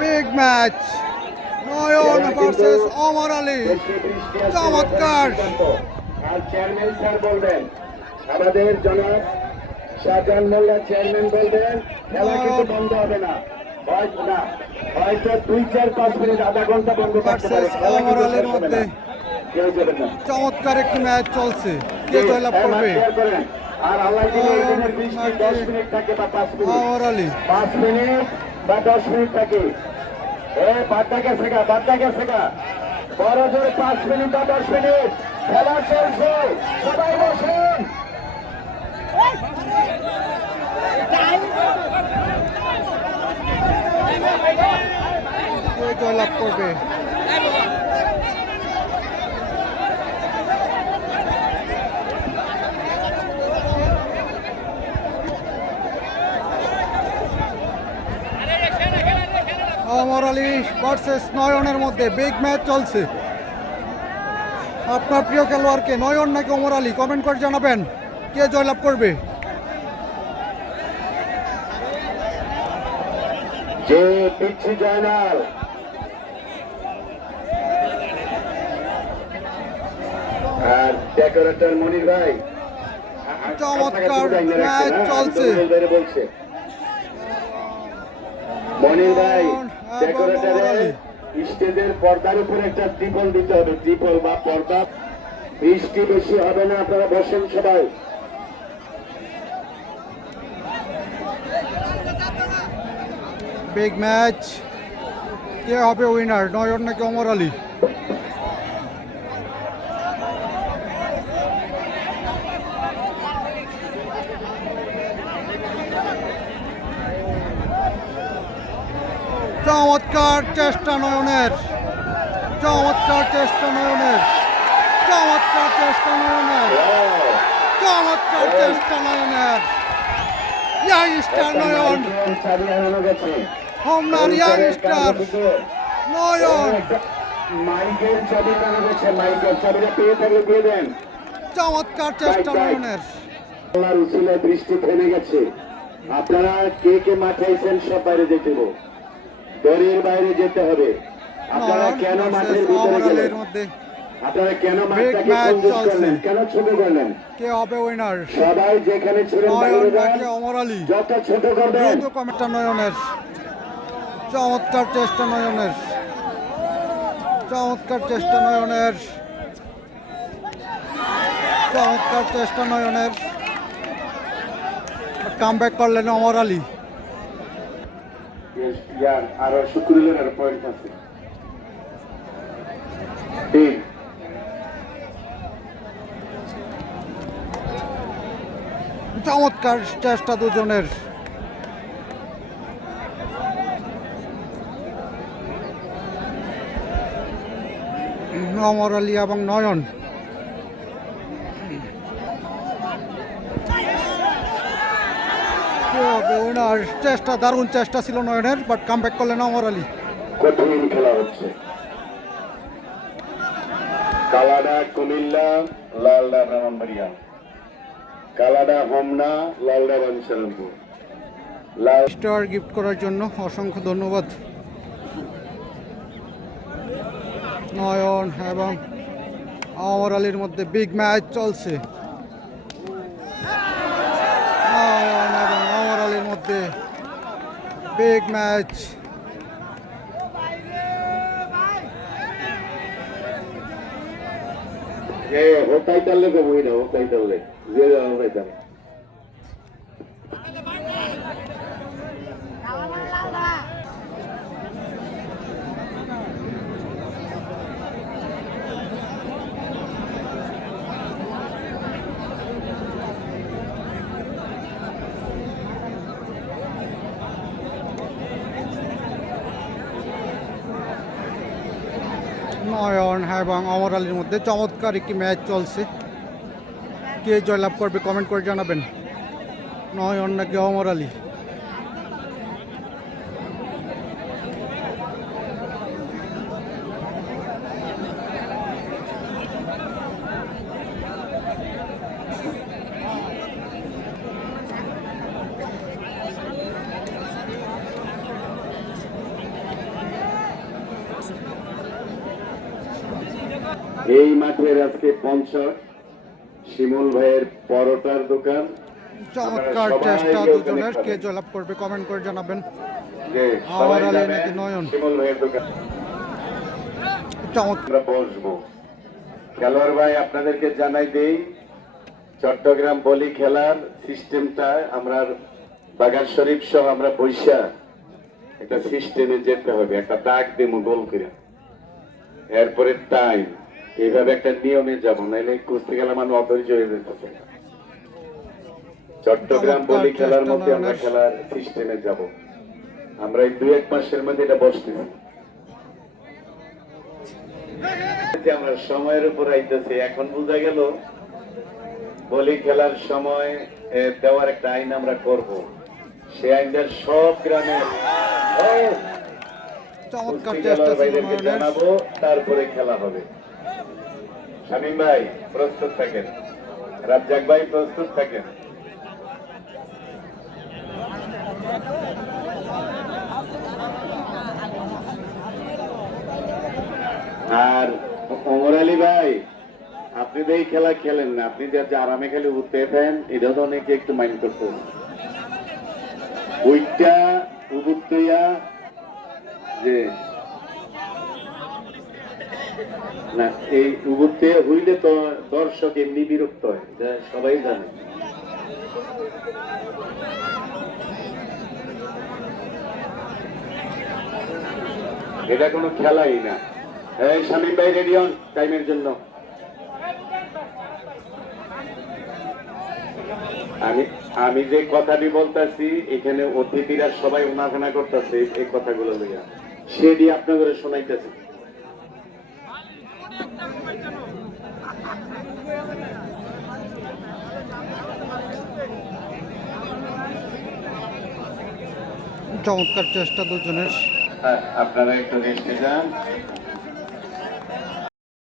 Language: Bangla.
Big match Nayan versus Amar Ali চমৎকার আর চেয়ারম্যান স্যার বলবেন আমাদের জনাব শাহজাহান মোল্লা চেয়ারম্যান বলবেন খেলা কিন্তু বন্ধ হবে না। না হয়তো দুই চার পাঁচ মিনিট আধা ঘণ্টা বন্ধ থাকতে পারে Versus খেলা কিন্তু অমর হবে মধ্যে। চমৎকার একটি ম্যাচ চলছে। কে জয়লাভ করবে। আর আল্লাহ যদি এই দিনের বৃষ্টি দশ মিনিট থাকে বা পাঁচ মিনিট। অমর আলী পাঁচ মিনিট। বা দশ মিনিট থাকে এ বাদটা গেছে গা বাদটা গেছে গা। বড় জোর পাঁচ মিনিট বা দশ মিনিট। খেলা চলছে সবাই বসেন। জয়লাভ করবে অমর আলী ভার্সেস নয়নের মধ্যে বিগ ম্যাচ চলছে। আপনার প্রিয় খেলোয়াড়কে নয়ন নাকি অমর আলী? কমেন্ট করে জানাবেন। কে জয়লাভ করবে? যে পিচ্ছি জয়নাল আর ডেকোরেটর মনির ভাই। চমৎকার ম্যাচ চলছে। মনির ভাই ডেকোরেটরের স্টেজের পর্দার উপরে একটা ত্রিপল দিতে হবে। ত্রিপল বা পর্দা। বৃষ্টি বেশি হবে না আপনারা বসেন সবাই। বিগ ম্যাচ কে হবে উইনার নয়ন নাকি অমর আলী? চমৎকার চেষ্টা নয়নের। চমৎকার চেষ্টা নয়নের। চমৎকার চেষ্টা নয়নের। চমৎকার চেষ্টা নয়নের। Young star Nayan. হোমনার young star Nayan. চাবি গেছে মাইকের চাবিটা পেয়ে থাকলে দিয়ে দেন। চমৎকার চেষ্টা নয়নের। আল্লাহর বৃষ্টি থেমে গেছে। আপনারা কে কে মাঠে আইছেন সব বাইরে যেতে দড়ির বাইরে যেতে হবে। আপনারা কেন মাঠের ভিতরে গেলেন? মধ্যে। আপনারা কেন মাঠটাকে কঞ্জুস করলেন? কেন ছোট করলেন? কে হবে উইনার সবাই যেখানে ছিলেন বাইরে যান। অমর আলী? যত ছোট করবেন। দ্রুত কমেন্টটা নয়নের। চমৎকার চেষ্টা নয়নের। চমৎকার চেষ্টা নয়নের। চমৎকার চেষ্টা নয়নের। কাম ব্যাক করলেন অমর আলী। আরও পয়েন্ট আছে। চমৎকার চেষ্টা দুজনের। অমর আলী এবং নয়ন কে হবে ওনার চেষ্টা দারুণ চেষ্টা ছিল নয়নের বাট কাম ব্যাক করলেন অমর আলী। কঠিন খেলা হচ্ছে। কালাডা কুমিল্লা লালডা ব্রাহ্মণবাড়িয়া। কালাডা হোমনা লালডা বাঞ্ছারামপুর স্টার গিফট করার জন্য অসংখ্য ধন্যবাদ। নয়ন এবং অমর আলীর মধ্যে বিগ ম্যাচ চলছে নয়ন এবং অমর আলীর মধ্যে বিগ ম্যাচ এ হোতাই তালে তো বই না হোতাই তালে যে হোতাই তালে নয়ন এবং অমর আলীর মধ্যে চমৎকার একটি ম্যাচ চলছে। কে জয়লাভ করবে কমেন্ট করে জানাবেন। নয় নাকি অমর আলী। এই মাঠের আজকে পঞ্চক শিমুল ভাইয়ের পরোটার দোকান। চমৎকার চেষ্টা দুজনের। কে জয়লাভ করবে কমেন্ট করে জানাবেন। সবাই আলী নাকি নয়ন? শিমুল ভাইয়ের দোকান। চমৎকার বসবো। খেলোয়াড় ভাই আপনাদেরকে জানাই দেই চট্টগ্রাম বলি খেলার সিস্টেমটা আমরা বাগান শরীফ সহ আমরা বৈশা একটা সিস্টেমে যেতে হবে একটা দাগ দেবো গোল করে। এরপরে টাইম এইভাবে একটা নিয়মে যাব নাইলে কুস্তি খেলা মানে অধৈর্য হয়ে যেতেছে চট্টগ্রাম বলি খেলার মধ্যে আমরা খেলার সিস্টেমে যাব। আমরা এই দুই এক মাসের মধ্যে এটা বসতেছি আমরা সময়ের উপর আইতেছি এখন বোঝা গেল বলি খেলার সময় দেওয়ার একটা আইন আমরা করব। সে আইনটা সব গ্রামে নয়নের জানাব তারপরে খেলা হবে। শামীম ভাই, প্রস্তুত থাকেন রাজ্জাক ভাই, প্রস্তুত থাকেন আর অমর আলী ভাই, আপনি তো এই খেলা খেলেন না, আপনি যে আরামে খেলে উঠতে পেন এটা তো অনেকে একটু মাইন্ড করতে হবে। ওইটা উবুত্তইয়া যে না, এই হইলে তো দর্শক এমনি বিরক্ত হয় যা সবাই জানে। এটা কোনো খেলাই না। শামীম ভাই টাইমের জন্য। আমি আমি যে কথাটি বলতেছি, এখানে অতিথিরা সবাই উনাফানা করতেছে এই কথাগুলো লইয়া। সেটি আপনাদের শোনাইতেছে। চমৎকার চেষ্টা দুজনের। হ্যাঁ, আপনারা একটু দেখতে যান।